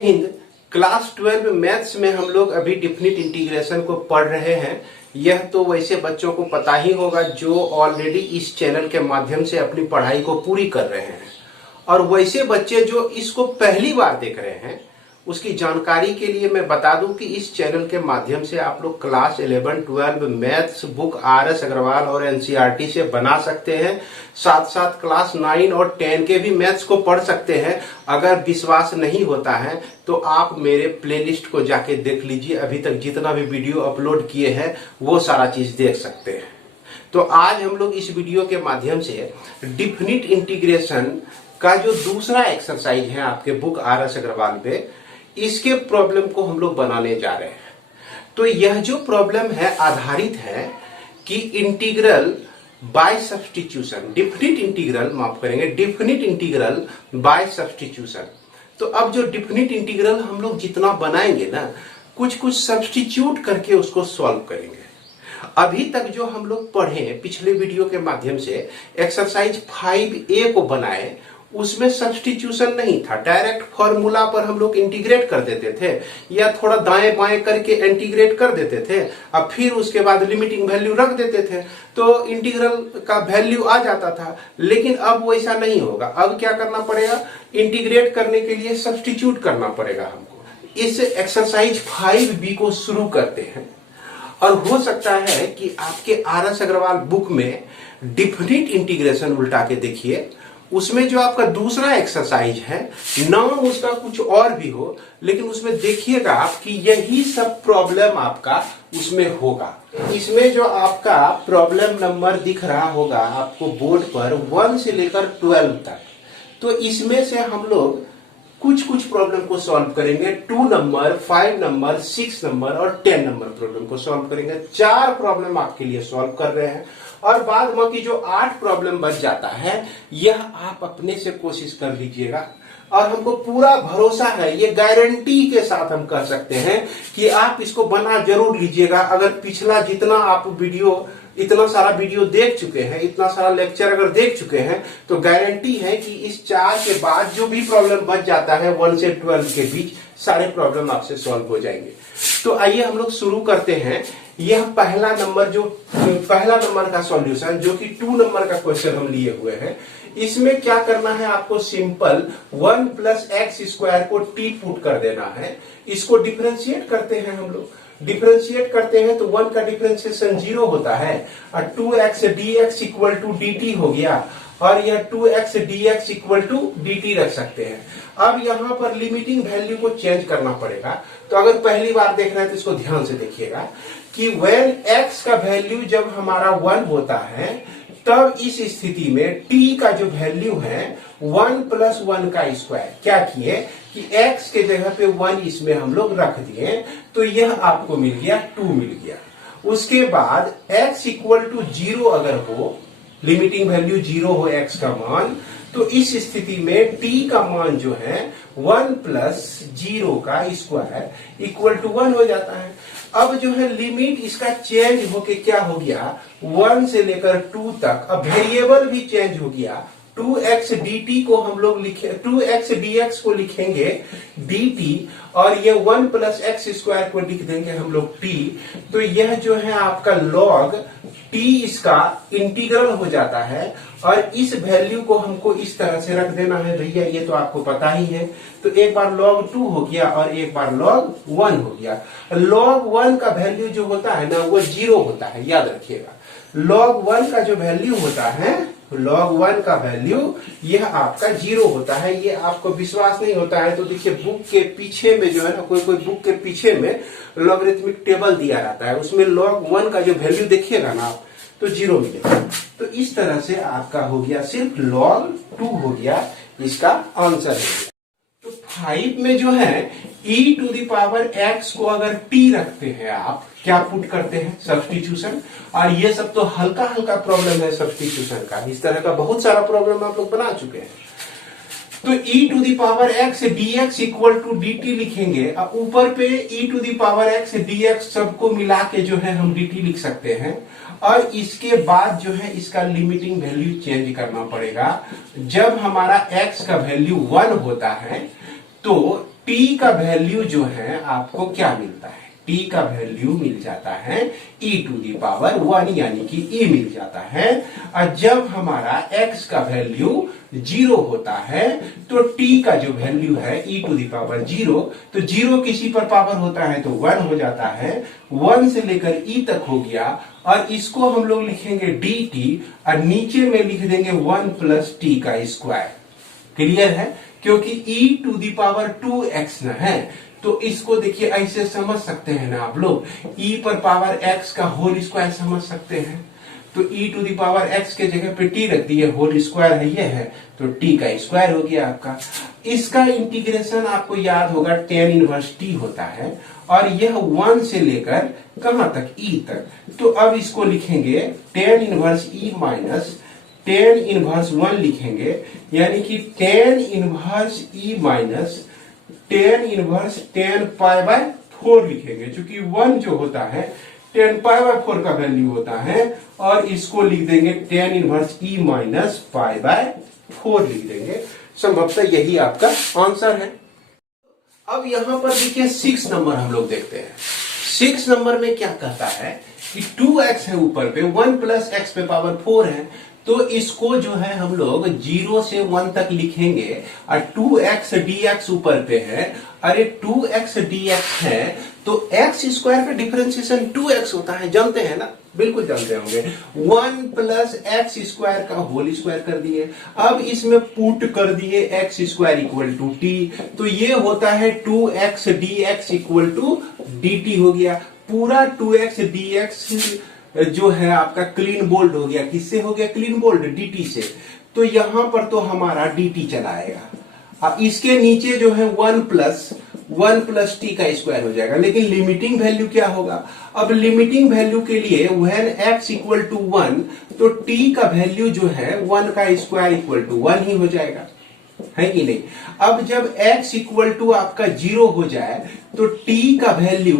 Hind class 12 maths में हम लोग अभी डिफिनिट इंटीग्रेशन को पढ़ रहे हैं। यह तो वैसे बच्चों को पता ही होगा जो ऑलरेडी इस चैनल के माध्यम से अपनी पढ़ाई को पूरी कर रहे हैं, और वैसे बच्चे जो इसको पहली बार देख रहे हैं उसकी जानकारी के लिए मैं बता दूं कि इस चैनल के माध्यम से आप लोग class 11, 12 maths book RS Agarwal और NCERT से बना सकते हैं। साथ साथ क्लास 9 और 10 के भी मैथ्स को पढ़ सकते हैं। अगर विश्वास नहीं होता है तो आप मेरे प्लेलिस्ट को जाके देख लीजिए, अभी तक जितना भी वीडियो अपलोड किए हैं वो सारा चीज देख सकते हैं। तो आज हम लोग इस वीडियो के माध्यम से डिफिनिट इंटीग्रेशन का जो दूसरा एक्सरसाइज है आपके बुक RS अग्रवाल पे, इसके प्रॉब्लम को हम लोग बनाने जा रहे हैं। तो यह जो प्रॉब्लम है आधारित है कि integral by substitution, definite integral माफ करेंगे, डिफिनिट इंटीग्रल बाय सब्स्टिट्यूशन। तो अब जो डिफिनिट इंटीग्रल हम लोग जितना बनाएंगे ना, कुछ कुछ सब्स्टिट्यूट करके उसको सॉल्व करेंगे। अभी तक जो हम लोग पढ़े पिछले वीडियो के माध्यम से एक्सरसाइज 5A को बनाए, उसमें सब्स्टिट्यूशन नहीं था, डायरेक्ट फॉर्मूला पर हम लोग इंटीग्रेट कर देते थे या थोड़ा दाएं बाएं करके इंटीग्रेट कर देते थे, अब फिर उसके बाद लिमिटिंग वैल्यू रख देते थे तो इंटीग्रल का वैल्यू आ जाता था। लेकिन अब वैसा नहीं होगा। अब क्या करना पड़ेगा, इंटीग्रेट करने के लिए सब्स्टिट्यूट करना पड़ेगा हमको। इस एक्सरसाइज 5B को शुरू करते हैं, और हो सकता है कि आपके RS अग्रवाल बुक में डिफिनिट इंटीग्रेशन उल्टा के देखिए, उसमें जो आपका दूसरा एक्सरसाइज है नाम उसका कुछ और भी हो, लेकिन उसमें देखिएगा आप कि यही सब प्रॉब्लम आपका उसमें होगा। इसमें जो आपका प्रॉब्लम नंबर दिख रहा होगा आपको बोर्ड पर 1 से लेकर 12 तक, तो इसमें से हम लोग कुछ कुछ प्रॉब्लम को सॉल्व करेंगे। 2 नंबर, 5 नंबर, 6 नंबर और 10 नंबर प्रॉब्लम को सॉल्व करेंगे। 4 प्रॉब्लम आपके लिए सॉल्व कर रहे हैं, और बाद बाकी जो 8 प्रॉब्लम बच जाता है यह आप अपने से कोशिश कर लीजिएगा। और हमको पूरा भरोसा है, ये गारंटी के साथ हम कह सकते हैं कि आप इसको बना जरूर लीजिएगा। अगर पिछला जितना आप वीडियो, इतना सारा वीडियो देख चुके हैं, इतना सारा लेक्चर अगर देख चुके हैं, तो गारंटी है कि इस 4 के बाद जो भी प्रॉब्लम बच जाता है 1 से 12 के बीच, सारे प्रॉब्लम आपसे सॉल्व हो जाएंगे। तो आइए हम लोग शुरू करते हैं। यह पहला नंबर का सॉल्यूशन जो कि 2 नंबर का क्वेश्चन हम लिए हुए हैं। इसमें क्या करना है आपको, सिंपल 1 + x² को t पुट कर देना है। इसको डिफरेंशिएट करते हैं हम लोग, डिफरेंशिएट करते हैं तो 1 का डिफरेंशिएशन 0 होता है, और 2x dx = dt हो गया, और यह 2x dx = dt रख सकते हैं। अब यहां पर लिमिटिंग वैल्यू को चेंज करना पड़ेगा। तो अगर पहली बार देख रहे हैं तो इसको ध्यान से देखिएगा कि when x का वैल्यू जब हमारा 1 होता है, तब इस स्थिति में t का जो वैल्यू है 1 + 1 का स्क्वायर, क्या किए कि x के जगह पे 1 इसमें हम लोग रख दिए, तो यह आपको मिल गया 2 मिल गया। उसके बाद x = 0 अगर हो, लिमिटिंग वैल्यू 0 हो x का मान, तो इस स्थिति में t का मान जो है 1 + 0 का स्क्वायर = 1 हो जाता है। अब जो है लिमिट इसका चेंज होके क्या हो गया, 1 से लेकर 2 तक। अब वेरिएबल भी चेंज हो गया, 2x dt को हम लोग लिखे, 2x dx को लिखेंगे dt, और ये 1 + x² को लिख देंगे हम लोग t। तो यह जो है आपका log t इसका इंटीग्रल हो जाता है, और इस वैल्यू को हमको इस तरह से रख देना है भैया, ये तो आपको पता ही है। तो एक बार log 2 हो गया और एक बार log 1 हो गया। log 1 का वैल्यू जो होता है ना वो 0 होता है, याद रखिएगा। log 1 का जो वैल्यू होता है, log 1 का वैल्यू यह आपका 0 होता है। ये आपको विश्वास नहीं होता है तो देखिए बुक के पीछे में जो है ना, कोई बुक के पीछे में लॉगरिथमिक टेबल दिया रहता है, उसमें log 1 का जो वैल्यू देखिएगा ना आप, तो 0 मिलेगा। तो इस तरह से आपका हो गया, सिर्फ log 2 हो गया, इसका आंसर है। तो 5 में जो है e⁻x को अगर t रखते हैं आप, क्या पुट करते हैं, सब्स्टिट्यूशन। और ये सब तो हल्का हल्का प्रॉब्लम है सब्स्टिट्यूशन का, इस तरह का बहुत सारा प्रॉब्लम आप लोग बना चुके हैं। तो e⁻x dx = dt लिखेंगे, और ऊपर पे e⁻x dx सबको मिला के जो है हम dt लिख सकते हैं। और इसके बाद जो है इसका लिमिटिंग वैल्यू चेंज करना पड़ेगा। जब हमारा x का वैल्यू 1 होता है तो टी का वैल्यू जो है आपको क्या मिलता है, टी का वैल्यू मिल जाता है e⁻1 यानी कि e मिल जाता है। और जब हमारा x का वैल्यू 0 होता है तो t का जो वैल्यू है e⁻0, तो 0 किसी पर पावर होता है तो 1 हो जाता है, 1 से लेकर e तक हो गया। और इसको हम लोग लिखेंगे dt और नीचे में लिख देंगे 1 प्लस टी का स्क्वायर। क्लियर है, क्योंकि e⁻2x न है तो इसको देखिए ऐसे समझ सकते हैं ना आप लोग, e पर पावर x का होल स्क्वायर समझ सकते हैं। तो e⁻x के जगह पे t रख दिए, होल स्क्वायर है ये है, तो t का स्क्वायर हो गया आपका। इसका इंटीग्रेशन आपको याद होगा tan इनवर्स t होता है और यह 1 से लेकर कहां तक, e तक। तो अब इसको लिखेंगे tan inverse e minus tan inverse 1 लिखेंगे, यानी कि tan inverse e minus tan inverse tan π/4 लिखेंगे, क्योंकि 1 जो होता है tan π/4 का वैल्यू होता है। और इसको लिख देंगे tan इनवर्स e माइनस π/4 लिख देंगे। संभवतः यही आपका आंसर है। अब यहां पर देखिए 6 नंबर हम लोग देखते हैं। 6 नंबर में क्या कहता है कि 2x है ऊपर पे, 1 प्लस x पे पावर 4 है, तो इसको जो है हम लोग 0 से 1 तक लिखेंगे और 2x dx ऊपर पे है। अरे 2x dx है तो x स्क्वायर का डिफरेंशिएशन 2x होता है, जानते हैं ना, बिल्कुल जानते होंगे। 1 प्लस एक्स स्क्वायर का होल स्क्वायर कर दिए, अब इसमें पुट कर दिए x square equal to t, तो ये होता है 2x dx equal to dt हो गया। पूरा 2x dx जो है आपका क्लीन बोल्ड हो गया, किससे हो गया क्लीन बोल्ड, dt से। तो यहां पर तो हमारा dt चला आएगा। अब इसके नीचे जो है 1 प्लस टी का स्क्वायर हो जाएगा, लेकिन लिमिटिंग वैल्यू क्या होगा। अब लिमिटिंग वैल्यू के लिए व्हेन x इक्वल टू 1 तो t का वैल्यू जो है 1 का स्क्वायर इक्वल टू 1 ही हो जाएगा, है कि नहीं। अब जब x इक्वल टू आपका 0 हो जाए तो t का वैल्यू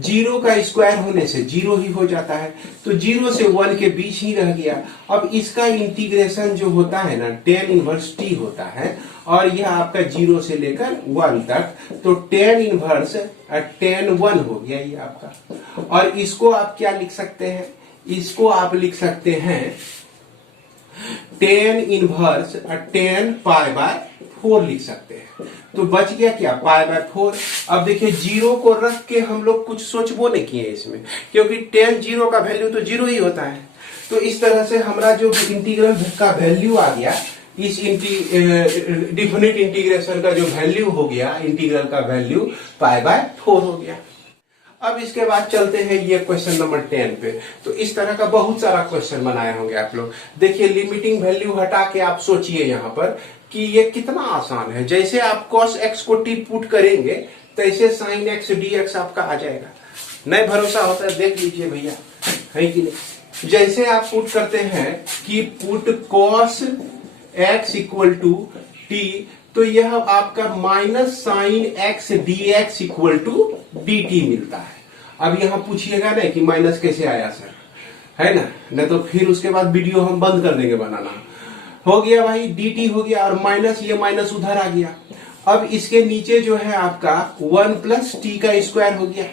0 का स्क्वायर होने से 0 ही हो जाता है, तो 0 से 1 के बीच ही रह गया। अब इसका इंटीग्रेशन जो होता है ना tan इनवर्स t होता है, और यह आपका 0 से लेकर 1 तक, तो tan इनवर्स tan 1 हो गया ये आपका। और इसको आप क्या लिख सकते हैं, इसको आप लिख सकते हैं tan इनवर्स tan π/4 लिख सकते हैं। तो बच गया क्या, π/4। अब देखिए 0 को रख के हम लोग कुछ सोचबो नहीं किए इसमें, क्योंकि tan 0 का वैल्यू तो 0 ही होता है। तो इस तरह से हमारा जो इंटीग्रल का वैल्यू आ गया, इस डिफिनिट इंटीग्रेशन का जो वैल्यू हो गया, इंटीग्रल का वैल्यू π/4 हो गया। अब इसके बाद चलते हैं ये क्वेश्चन नंबर 10 पे। तो इस तरह का बहुत सारा क्वेश्चन बनाए होंगे आप लोग। देखिए लिमिटिंग वैल्यू हटा के आप सोचिए यहाँ पर कि ये कितना आसान है। जैसे आप cos x को t पुट करेंगे तैसे sin x dx आपका आ जाएगा। नहीं भरोसा होता है देख लीजिए भैया, है कि नहीं। जैसे आप पुट करते हैं कि put cos x equal to t, तो यह आपका minus sine x dx equal to dt मिलता है। अब यहां पूछिएगा ना कि माइनस कैसे आया सर, है ना, नहीं तो फिर उसके बाद वीडियो हम बंद कर देंगे बनाना। हो गया भाई, dt हो गया और माइनस, ये माइनस उधर आ गया। अब इसके नीचे जो है आपका 1 प्लस टी का स्क्वायर हो गया।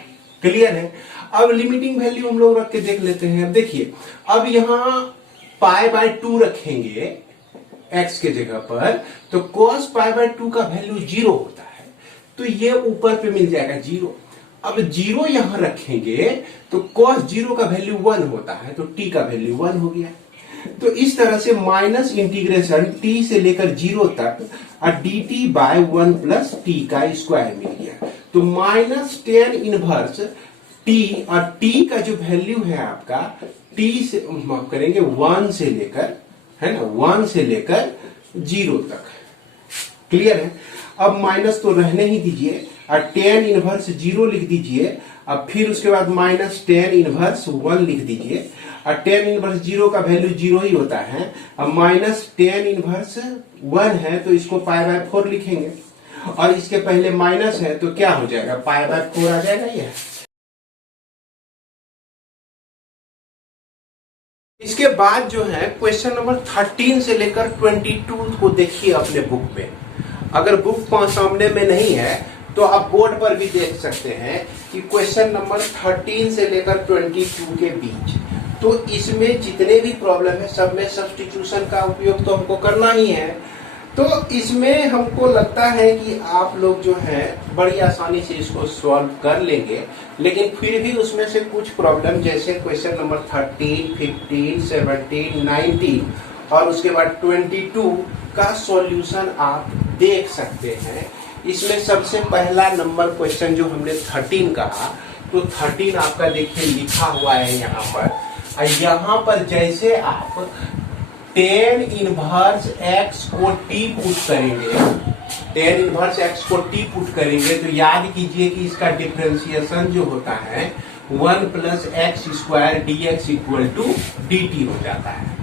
क्लियर है। अब लिमिटिंग वैल्यू हम लोग रख के देख लेते हैं। देखिए अब यहां π/2 रखेंगे x के जगह पर, तो cos π/2 का वैल्यू 0 होता है, तो ये ऊपर पे मिल जाएगा 0। अब 0 यहां रखेंगे तो cos 0 का वैल्यू 1 होता है, तो t का वैल्यू 1 हो गया। तो इस तरह से माइनस इंटीग्रेशन t से लेकर 0 तक और dt/1 प्लस t का स्क्वायर मिल गया। तो माइनस tan इनवर्स t, और t का जो वैल्यू है आपका t से माफ करेंगे 1 से लेकर, है ना, 1 से लेकर 0 तक। क्लियर है। अब माइनस तो रहने ही दीजिए और tan इनवर्स 0 लिख दीजिए। अब फिर उसके बाद माइनस tan इनवर्स 1 लिख दीजिए, और tan इनवर्स 0 का वैल्यू 0 ही होता है। अब माइनस tan इनवर्स 1 है तो इसको π/4 लिखेंगे, और इसके पहले माइनस है तो क्या हो जाएगा, π/4 आ जाएगा ये। इसके बाद जो है क्वेश्चन नंबर 13 से लेकर 22 को देखिए अपने बुक में। अगर बुक सामने में नहीं है तो आप बोर्ड पर भी देख सकते हैं कि क्वेश्चन नंबर 13 से लेकर 22 के बीच, तो इसमें जितने भी प्रॉब्लम है सब में सब्स्टिट्यूशन का उपयोग तो हमको करना ही है। तो इसमें हमको लगता है कि आप लोग जो है बड़ी आसानी से इसको सॉल्व कर लेंगे, लेकिन फिर भी उसमें से कुछ प्रॉब्लम जैसे क्वेश्चन नंबर 13, 15, 17, 19 और उसके बाद 22 का सॉल्यूशन आप देख सकते हैं। इसमें सबसे पहला नंबर क्वेश्चन जो हमने 13 कहा, तो 13 आपका देखिए लिखा हुआ है यहाँ पर। यहाँ पर जैसे आप tan इनवर्स x को t पुट करेंगे, tan इनवर्स x को t पुट करेंगे तो याद कीजिए कि इसका डिफरेंशिएशन जो होता है 1 plus x square d x equal to d t हो जाता है।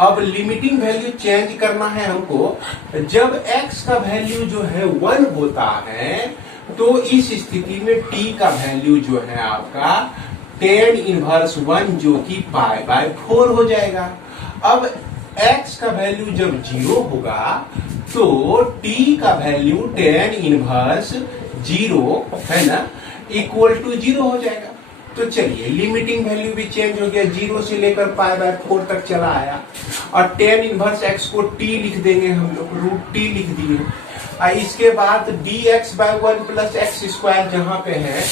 अब लिमिटिंग वैल्यू चेंज करना है हमको। जब x का वैल्यू जो है 1 होता है तो इस स्थिति में t का वैल्यू जो है आपका tan इनवर्स 1 जो कि पाई बाय 4 हो जाएगा। अब x का वैल्यू जब 0 होगा तो t का वैल्यू tan इनवर्स 0 है ना इक्वल टू 0 हो जाएगा। तो चलिए लिमिटिंग वैल्यू भी चेंज हो गया, 0 से लेकर पाई बाय 4 तक चला आया और tan इनवर्स x को t लिख देंगे हम लोग, रूट t लिख दिए। इसके बाद dx by 1 plus x square जहां पे है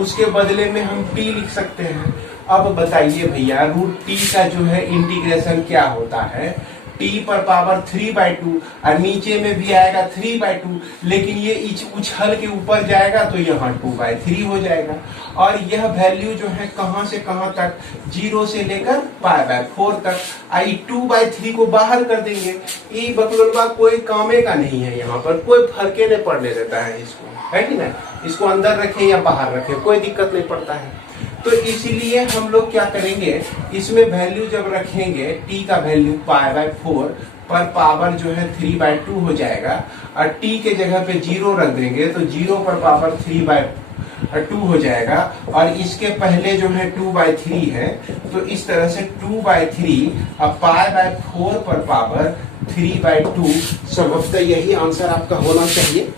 उसके बदले में हम t लिख सकते हैं। अब बताइए भैया रूट t का जो है इंटीग्रेशन क्या होता है, t पर पावर 3/2 और नीचे में भी आएगा 3/2, लेकिन ये उछल के ऊपर जाएगा तो यहाँ 2/3 हो जाएगा। और यह वैल्यू जो है कहां से कहां तक, 0 से लेकर पाई बाय 4 तक। आई 2/3 को बाहर कर देंगे। ये बकलवा कोई कामे का नहीं है, यहाँ पर कोई फर्क नहीं पड़ने देता है इसको, है कि ना। इसको अंदर रखे या बाहर रखे कोई दिक्कत नहीं पड़ता है। तो इसीलिए हम लोग क्या करेंगे, इसमें वैल्यू जब रखेंगे t का वैल्यू पाई बाय 4 पर पावर जो है 3/2 हो जाएगा और t के जगह पे 0 रख देंगे तो 0 पर पावर 3/2 हो जाएगा और इसके पहले जो है 2/3 है तो इस तरह से 2/3 अब पाई बाय 4 पर पावर 3/2 संभवतः यही आंसर आपका होना चाहिए।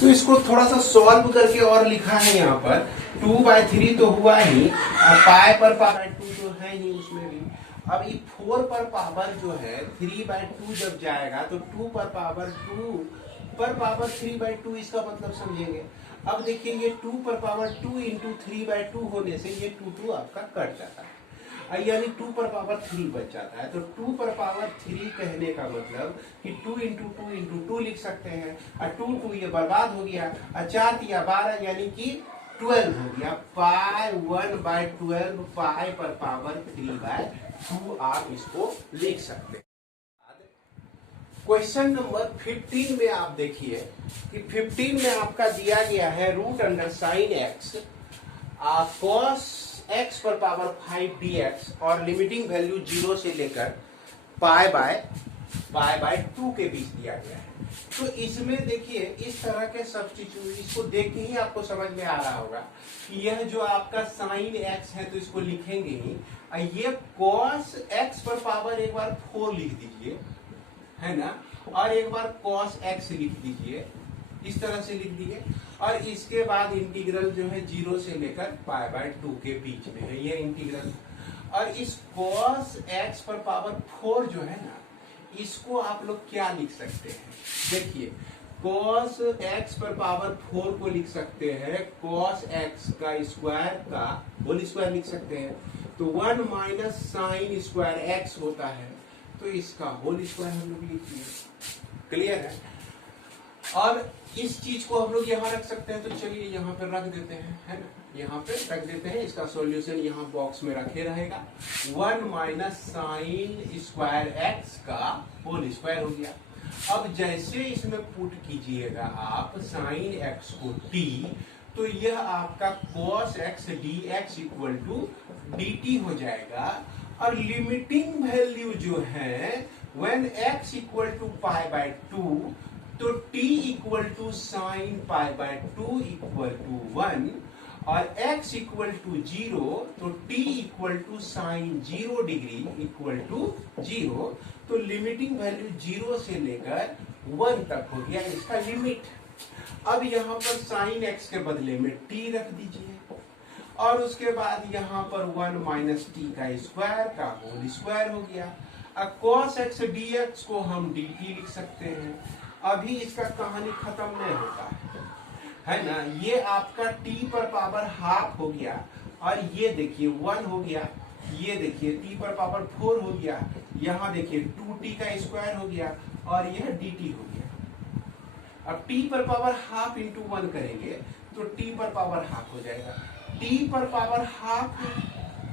तो इसको थोड़ा सा सॉल्व करके और लिखा है यहाँ पर 2/3 तो हुआ ही, पाई पर पावर 2 तो है ही उसमें भी। अब ये 4 पर पावर जो है 3/2 जब जाएगा तो 2 पर पावर 3/2 इसका मतलब समझेंगे। अब देखिए ये 2 पर पावर 2 इंटू 3/2 होने से ये 2 आपका कट जाता है, यानी 2 पर पावर 3 बच जाता है। तो 2 पर पावर 3 कहने का मतलब कि 2 इंटू 2 इंटू 2 लिख सकते हैं और 2 ये बर्बाद हो गया और 4 या 12 यानी कि 12 हो गया। पाई 1/12 पाई पर पावर 3/2 आप इसको लिख सकते हैं। क्वेश्चन नंबर 15 में आप देखिए कि 15 में आपका दिया गया है root under sine x cos x पर पावर 5 dx और लिमिटिंग वैल्यू 0 से लेकर पाई बाय 2 के बीच दिया गया है। तो इसमें देखिए इस तरह के सब्स्टिट्यूट, इसको देख के ही आपको समझ में आ रहा होगा कि यह जो आपका साइन x है तो इसको लिखेंगे ही, ये कॉस x पर पावर एक बार 4 लिख दीजिए, है ना, और एक बार कॉस x लिख दीजिए, इस तरह से लिख दिए और इसके बाद इंटीग्रल जो है 0 से लेकर पाई बाय 2 के बीच में है ये इंटीग्रल। और इस cos x पर पावर 4 जो है ना, इसको आप लोग क्या लिख सकते हैं, देखिए cos x पर पावर 4 को लिख सकते हैं cos x का स्क्वायर का होल स्क्वायर लिख सकते हैं, तो 1 माइनस साइन स्क्वायर x होता है तो इसका होल स्क्वायर हम लोग लिख दिए। क्लियर है। और इस चीज को हम लोग यहाँ रख सकते हैं, तो चलिए यहाँ पर रख देते हैं, है ना, यहाँ पे रख देते हैं। इसका सॉल्यूशन यहाँ बॉक्स में रखे रहेगा, 1 माइनस साइन स्क्वायर एक्स का होल स्क्वायर हो गया। अब जैसे इसमें पुट कीजिएगा आप साइन एक्स को t, तो यह आपका cos x dx equal to dt हो जाएगा। और लिमिटिंग वैल्यू जो है when x equal to pi by 2 तो t equal to sine pi by 2 equal to 1 और x इक्वल टू 0 तो t equal to sine 0 degree equal to 0। तो limiting value 0 से लेकर 1 तक हो गया इसका लिमिट। अब यहाँ पर साइन x के बदले में t रख दीजिए और उसके बाद यहाँ पर 1 माइनस टी का स्क्वायर का होल स्क्वायर हो गया। अब cos x dx को हम dt लिख सकते हैं। अभी इसका कहानी खत्म नहीं होता है ना। ये आपका t पर पावर हाफ हो गया और ये देखिए 1 हो गया, ये देखिए t पर पावर 4 हो गया, यहाँ देखिए 2t का स्क्वायर हो गया और यह dt हो गया। अब t पर पावर हाफ इंटू 1 करेंगे तो t पर पावर हाफ हो जाएगा। t पर पावर हाफ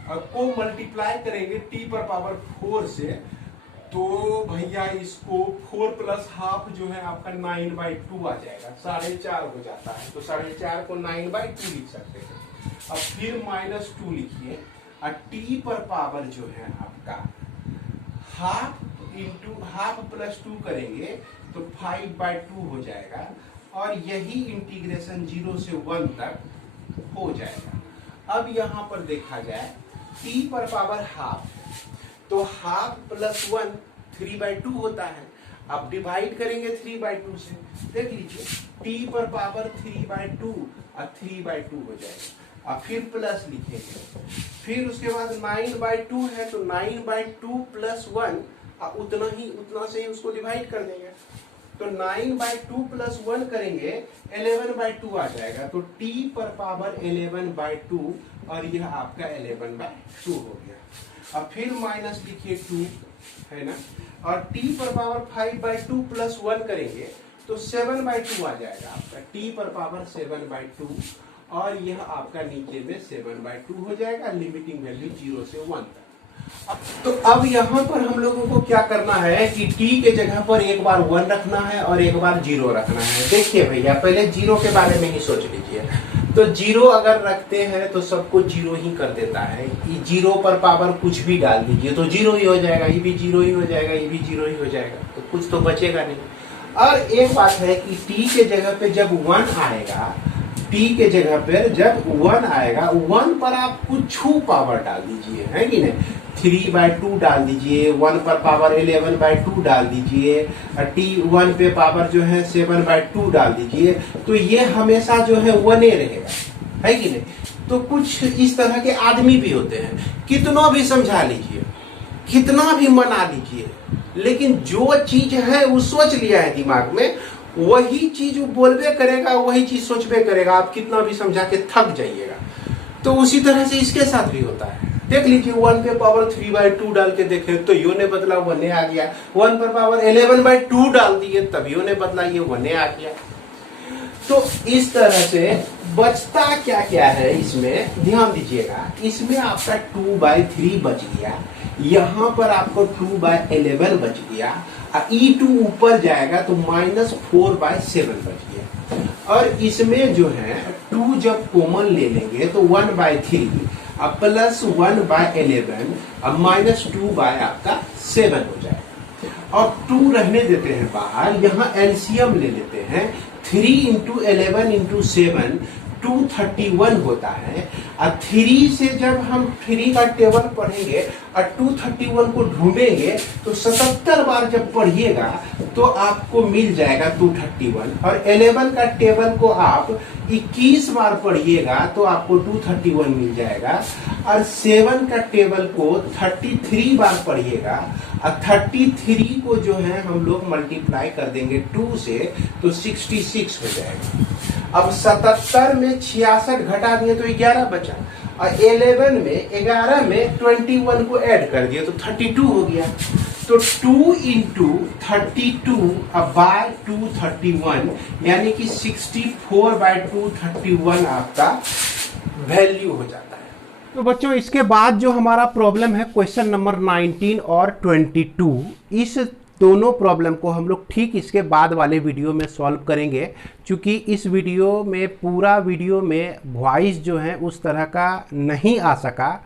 को मल्टीप्लाई करेंगे t पर पावर 4 से, तो भैया इसको 4 प्लस हाफ जो है आपका 9/2 आ जाएगा, 4.5 हो जाता है। तो 4.5 को 9/2 लिख सकते हैं। अब फिर -2 लिखिए और t पर पावर जो है आपका हाफ इंटू हाफ प्लस 2 करेंगे तो 5/2 हो जाएगा और यही इंटीग्रेशन 0 से 1 तक हो जाएगा। अब यहाँ पर देखा जाए t पर पावर हाफ, तो हाफ प्लस 1 3/2 होता है। अब डिवाइड करेंगे 3/2 से, देख लीजिए t पर पावर 3/2 और 3/2 हो जाएगा। अब फिर प्लस लिखेंगे, फिर उसके बाद 9/2 है तो 9/2 प्लस 1 उतना से ही उसको डिवाइड कर देंगे। तो 9/2 प्लस 1 करेंगे 11/2 आ जाएगा। तो t पर पावर 11/2 और यह आपका 11/2 हो गया। अब फिर माइनस लिखिए 2 है ना, और t पर पावर 5/2 प्लस 1 करेंगे तो 7/2 आ जाएगा आपका, t पर पावर 7/2 और यह आपका नीचे में 7/2 हो जाएगा। लिमिटिंग वैल्यू 0 से 1 तक। तो अब यहाँ पर हम लोगों को क्या करना है कि t के जगह पर एक बार 1 रखना है और एक बार 0 रखना है। देखिए भैया पहले 0 के बारे में ही सोच लीजिए। तो 0 अगर रखते हैं तो सब कुछ 0 ही कर देता है। 0 पर पावर कुछ भी डाल दीजिए तो 0 ही हो जाएगा, ये भी 0 ही हो जाएगा, ये भी 0 ही हो जाएगा, तो कुछ तो बचेगा नहीं। और एक बात है कि t के जगह पे जब 1 आएगा, t के जगह पर जब 1 आएगा, 1 पर आप कुछ पावर डाल दीजिए, है कि नहीं। 3/2 डाल दीजिए, 1 पर पावर 11/2 डाल दीजिए, t1 पे पावर जो है 7/2 डाल दीजिए, तो ये हमेशा जो है 1 रहेगा, है कि नहीं। तो कुछ इस तरह के आदमी भी होते हैं, कितना भी समझा लीजिए, कितना भी मना लीजिए, लेकिन जो चीज है वो सोच लिया है दिमाग में, वही चीज वो बोलबे करेगा, वही चीज सोचबे करेगा। आप कितना भी समझा के थक जाइएगा। तो उसी तरह से इसके साथ भी होता है। देख लीजिए 1 पे पावर 3/2 डाल के देखे तो यो ने बदला 1 आ गया, 1 पर पावर 11/2 डाल दिए तब यो ने बदला, ये 1 आ गया। तो इस तरह से बचता क्या क्या है इसमें ध्यान दीजिएगा। इसमें आपका 2/3 बच गया, यहाँ पर आपको 2/11 बच गया, E2 ऊपर जाएगा तो -4/7 बच गया। और इसमें जो है 2 जब कॉमन ले लेंगे तो 1/3 अब प्लस 1/11 अब -2 आपका 7 हो जाएगा। और 2 रहने देते हैं बाहर, यहाँ एलसीएम ले लेते हैं। 3 × 11 × 7 231 होता है। और 3 से जब हम 3 का टेबल पढ़ेंगे और 231 को ढूंढेंगे तो 77 बार जब पढ़िएगा तो आपको मिल जाएगा 231। और 11 का टेबल को आप 21 बार पढ़िएगा तो आपको 231 मिल जाएगा। और 7 का टेबल को 33 बार पढ़िएगा और 33 को जो है हम लोग मल्टीप्लाई कर देंगे 2 से तो 66 हो जाएगा। अब 77 में 66 घटा दिए तो 11 बचा, और 11 में 11 में 21 को ऐड कर दिए तो 32 हो गया। तो 2 × 32 बाय 231 यानी कि 64/231 आपका वैल्यू हो जाता है। तो बच्चों इसके बाद जो हमारा प्रॉब्लम है क्वेश्चन नंबर 19 और 22, इस दोनों प्रॉब्लम को हम लोग ठीक इसके बाद वाले वीडियो में सॉल्व करेंगे। क्योंकि इस वीडियो में पूरा वीडियो में वॉइस जो है उस तरह का नहीं आ सका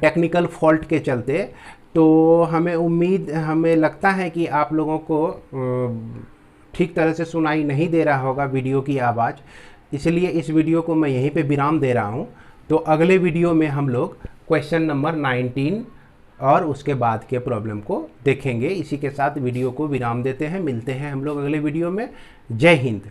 टेक्निकल फॉल्ट के चलते। तो हमें लगता है कि आप लोगों को ठीक तरह से सुनाई नहीं दे रहा होगा वीडियो की आवाज़, इसलिए इस वीडियो को मैं यहीं पे विराम दे रहा हूँ। तो अगले वीडियो में हम लोग क्वेश्चन नंबर 19 और उसके बाद के प्रॉब्लम को देखेंगे। इसी के साथ वीडियो को विराम देते हैं, मिलते हैं हम लोग अगले वीडियो में। जय हिंद।